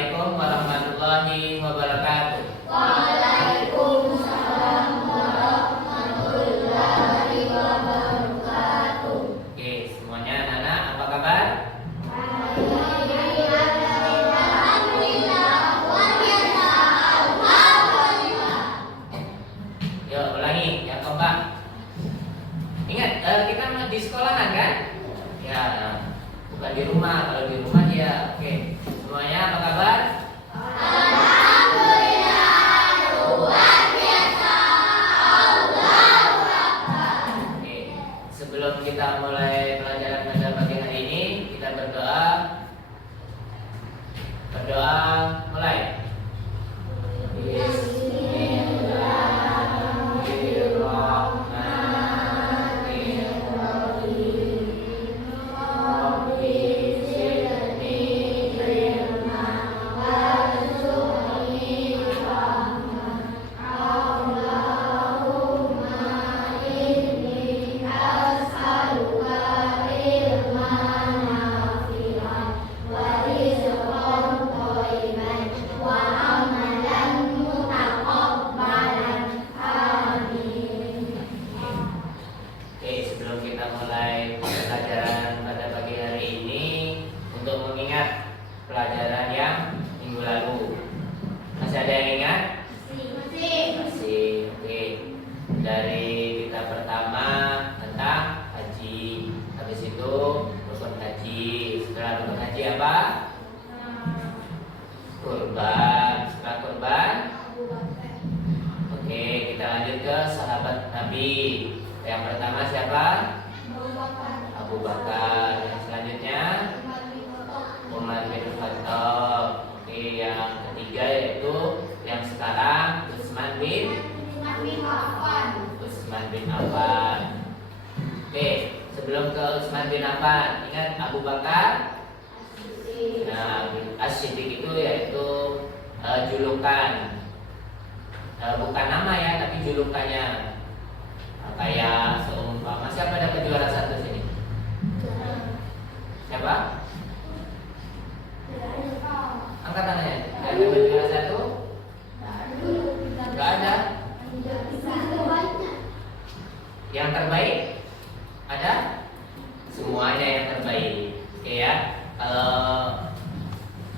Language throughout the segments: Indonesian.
Assalamualaikum warahmatullahi wabarakatuh. Waalaikumsalam warahmatullahi wabarakatuh. Oke, semuanya anak-anak apa kabar? Alhamdulillah, luar biasa. Alhamdulillah. Yuk ulangi yang keempat. Ingat kita di sekolahan kan? Ya, bukan di rumah. Kalau di rumah ya oke. Semuanya apa kabar? Alhamdulillah, luar biasa. Allahu Akbar. Oke. Sebelum kita mulai pelajaran pada pagi hari ini, kita berdoa. Berdoa mulai. Oke, sebelum kita mulai pelajaran pada pagi hari ini, untuk mengingat pelajaran yang minggu lalu, masih ada yang ingat? Masih. Oke. Dari kita pertama tentang haji, habis itu rukun haji. Setelah rukun haji apa? Kurban. Setelah kurban, oke, kita lanjut ke sahabat Nabi. Yang pertama siapa? Abu Bakar. Yang selanjutnya Umar bin Khattab. Oke, yang ketiga yaitu yang sekarang Utsman bin Affan. Oke, sebelum ke Utsman bin Affan, ingat Abu Bakar? Nah, As-Siddiq itu yaitu julukan, bukan nama ya, tapi julukannya. Kayak seumpama siapa dapat juara satu sini? Siapa? Angkat tangannya. Yang dapat juara satu? Gak ada. Yang terbaik? Ada? Semuanya yang terbaik. Oke ya. Kalau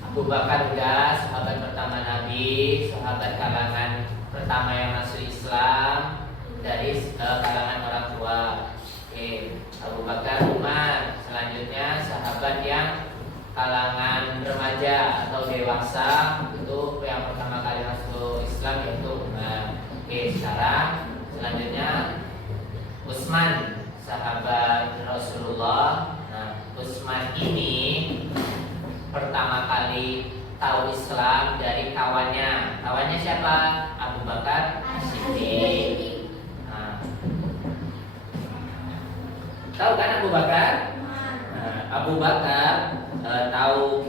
Abu Bakar udah sahabat pertama Nabi, sahabat kalangan pertama yang masuk Islam dari kalangan orang tua. Oke, Abu Bakar, Umar. Selanjutnya sahabat yang kalangan remaja atau dewasa, itu yang pertama kali masuk Islam yaitu Umar. Oke, sekarang selanjutnya Utsman, sahabat Rasulullah. Nah, Utsman ini pertama kali tahu Islam dari kawannya. Kawannya siapa? Abu Bakar As-Siddiq. Tahu kan Abu Bakar? Nah, Abu Bakar tahu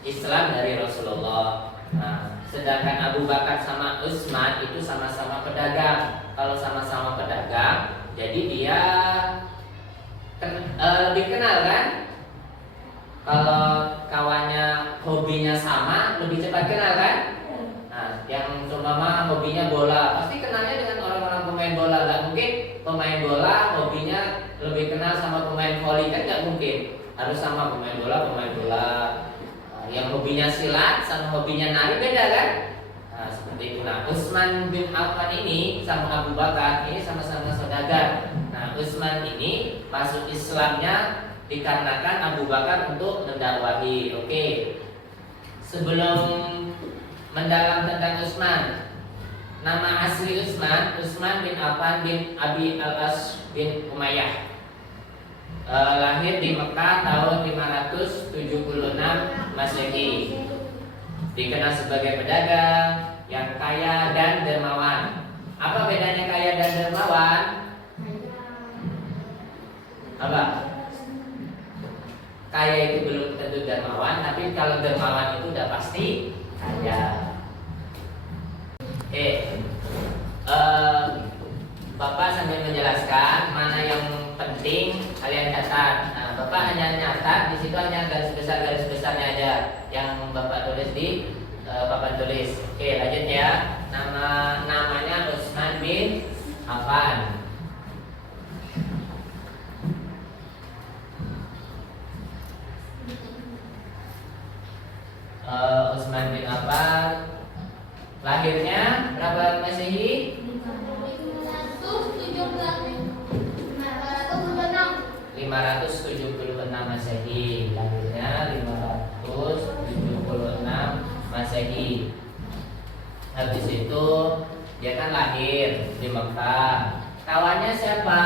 Islam dari Rasulullah. Nah, sedangkan Abu Bakar sama Utsman itu sama-sama pedagang. Kalau sama-sama pedagang, jadi dia lebih kenal kan? Kalau kawannya hobinya sama, lebih cepat kenal kan? Nah, yang seumpama hobinya bola, pasti kenalnya dengan orang-orang pemain bola. Gak mungkin pemain bola hobinya lebih kenal sama pemain voli, kan gak mungkin. Harus sama pemain bola. Nah, yang hobinya silat sama hobinya nari beda kan? Nah, seperti itu. Nah, Utsman bin Affan ini sama Abu Bakar ini sama-sama saudagar. Nah, Utsman ini masuk Islamnya dikarenakan Abu Bakar untuk mendakwahi. Oke. Sebelum mendalam tentang Utsman, nama asli Utsman bin Affan bin Abi Al-As bin Umayyah. Lahir di Mekah tahun 576 Masehi. Dikenal sebagai pedagang yang kaya dan dermawan. Apa bedanya kaya dan dermawan? Apa? Kaya itu belum tentu dermawan, tapi kalau dermawan itu udah pasti kaya. Bapak sambil menjelaskan mana yang penting kalian catat. Nah, Bapak hanya nyatat di situ, hanya garis besarnya aja yang Bapak tulis di papan tulis. Oke, lanjut ya. Namanya Utsman bin Affan. Utsman bin Affan lahirnya berapa Masehi? 576 Masehi. Lahirnya 576 Masehi. Habis itu dia kan lahir di Mekah. Kawannya siapa?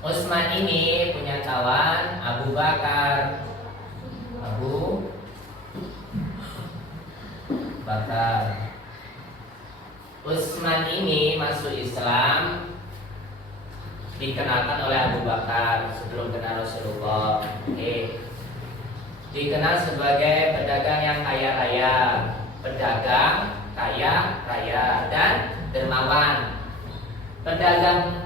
Utsman ini punya kawan Abu Bakar. Abu Bakar. Utsman ini masuk Islam dikenalkan oleh Abu Bakar sebelum kenal Rasulullah. Oke. Dikenal sebagai pedagang yang kaya raya, pedagang kaya raya dan dermawan. Pedagang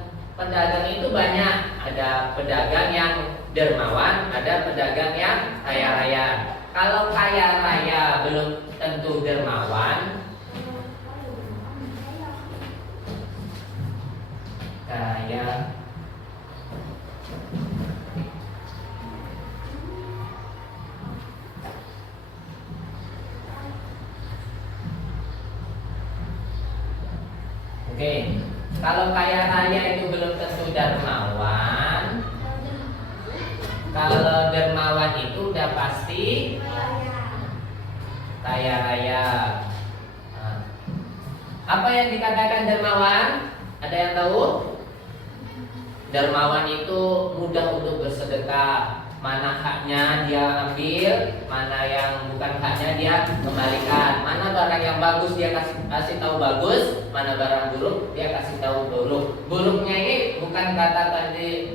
itu banyak, ada pedagang yang dermawan, ada pedagang yang kaya raya. Kalau kaya raya belum tentu dermawan. Kaya Oke, kalau kaya raya itu belum tentu dermawan. Kalau dermawan itu udah pasti kaya raya. Nah, apa yang dikatakan dermawan? Ada yang tahu? Dermawan itu mudah untuk bersedekah. Mana haknya dia ambil, mana yang bukan haknya dia kembalikan. Mana barang yang bagus dia kasih tahu bagus, mana barang buruk dia kasih tahu buruk. Buruknya ini bukan kategori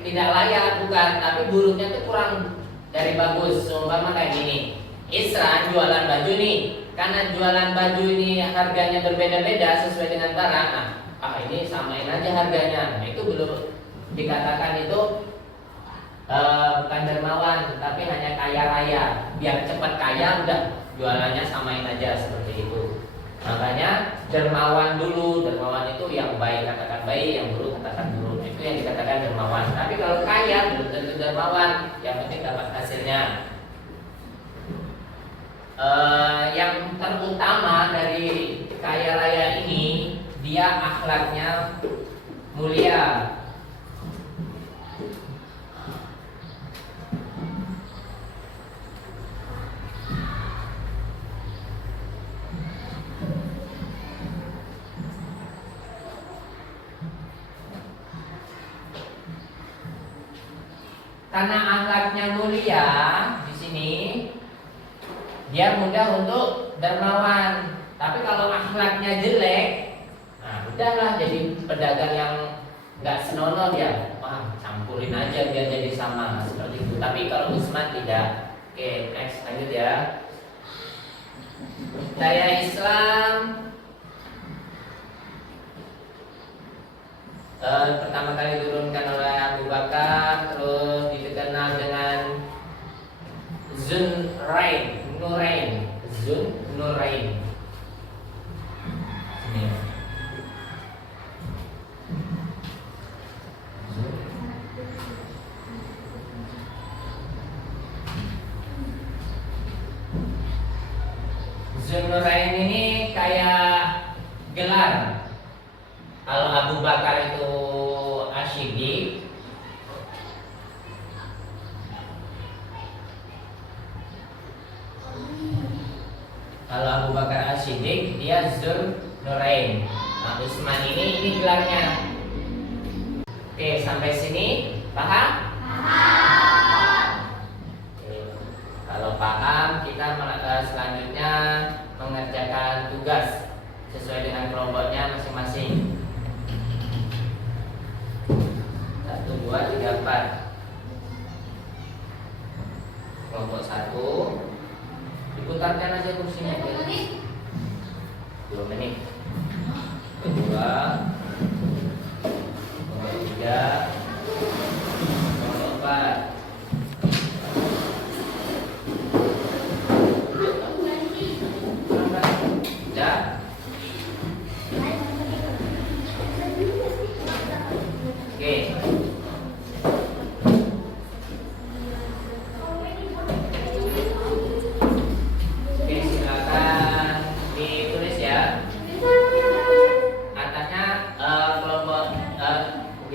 tidak layak, bukan, tapi buruknya itu kurang dari bagus. Umpama kayak gini, Isran jualan baju nih, karena jualan baju ini harganya berbeda-beda sesuai dengan barang. Nah, ini samain aja harganya. Nah, itu belum dikatakan itu bukan dermawan, tapi hanya kaya raya. Biar cepat kaya, udah jualannya samain aja seperti itu. Makanya dermawan dulu. Dermawan itu yang baik katakan baik, yang buruk katakan buruk. Itu yang dikatakan dermawan. Tapi kalau kaya belum tentu dermawan. Yang penting dapat hasilnya. Yang terutama dari kaya raya ini, dia akhlaknya mulia. Karena akhlaknya mulia di sini, dia mudah untuk dermawan. Tapi kalau akhlaknya jelek, nah udahlah jadi pedagang yang nggak senonoh dia. Wah, campurin aja biar jadi sama seperti itu. Tapi kalau Utsman tidak. Oke, next lanjut ya. Daya Islam pertama kali diturunkan oleh Abu Bakar, terus dikenal dengan Nurain. Sini. Nurain ini kayak gelar. Kalau Abu Bakar itu Asy-Siddiq, kalau Abu Bakar Asy-Siddiq dia Nurain. Nah, Utsman ini gelarnya. Oke, sampai sini paham? Oke. Kalau paham, kita selanjutnya mengerjakan tugas sesuai dengan kelompoknya masing-masing. 1, 2, 3, 4. Kelompok 1 diputarkan aja kursinya. 2 menit. Kedua, kelompok 3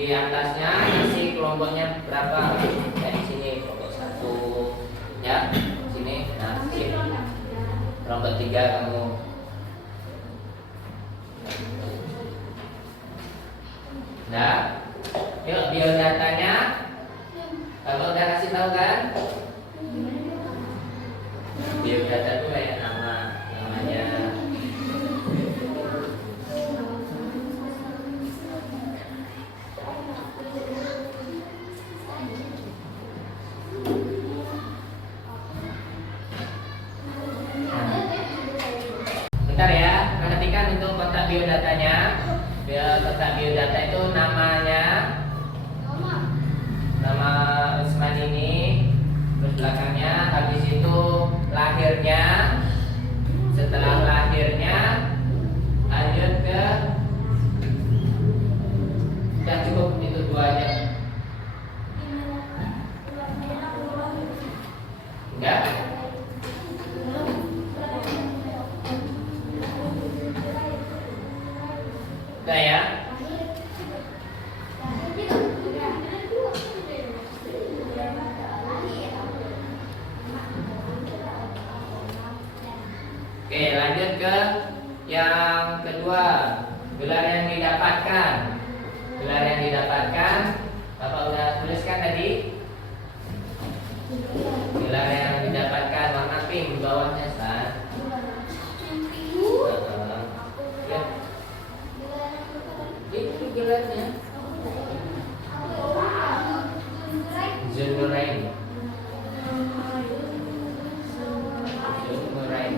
di atasnya isi kelompoknya berapa? Ya di sini kelompok 1 ya, sini. Nah, sini kelompok 3 kamu. Nah, yuk biodatanya. Kalau udah kasih tahu kan? Biodata itu kayak namanya. Bentar ya, perhatikan untuk kotak biodatanya. Kotak biodata itu namanya, nama Usman ini, terus belakangnya, habis itu lahirnya, setelah lahirnya lanjut ke, udah cukup itu 2 aja. Enggak? Udah ya? Oke, lanjut ke yang kedua. Gelar yang didapatkan. Gelar yang didapatkan, Bapak udah tuliskan tadi. Gelar yang didapatkan warna pink di bawahnya, San. Ya. Itu gelarnya. Zulnurain. Zulnurain.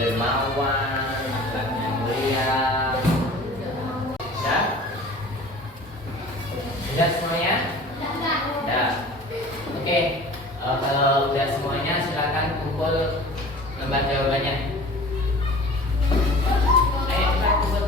dermawan, akhlaknya mulia. Sudah? Sudah semuanya? Sudah. Oke, kalau sudah semuanya silakan kumpul lembar jawabannya. Ayo kita kumpul.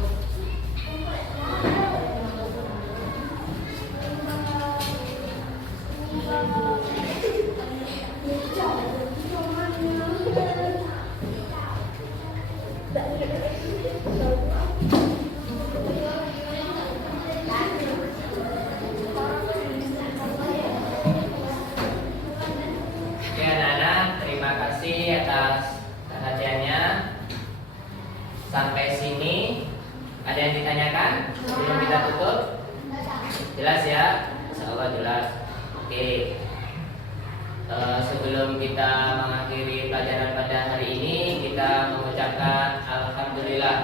Oke anak-anak, terima kasih atas perhatiannya. Sampai sini ada yang ditanyakan sebelum kita tutup? Jelas ya? Insya Allah jelas. Oke. Sebelum kita mengakhiri pelajaran pada hari ini, kita mengucapkan alhamdulillah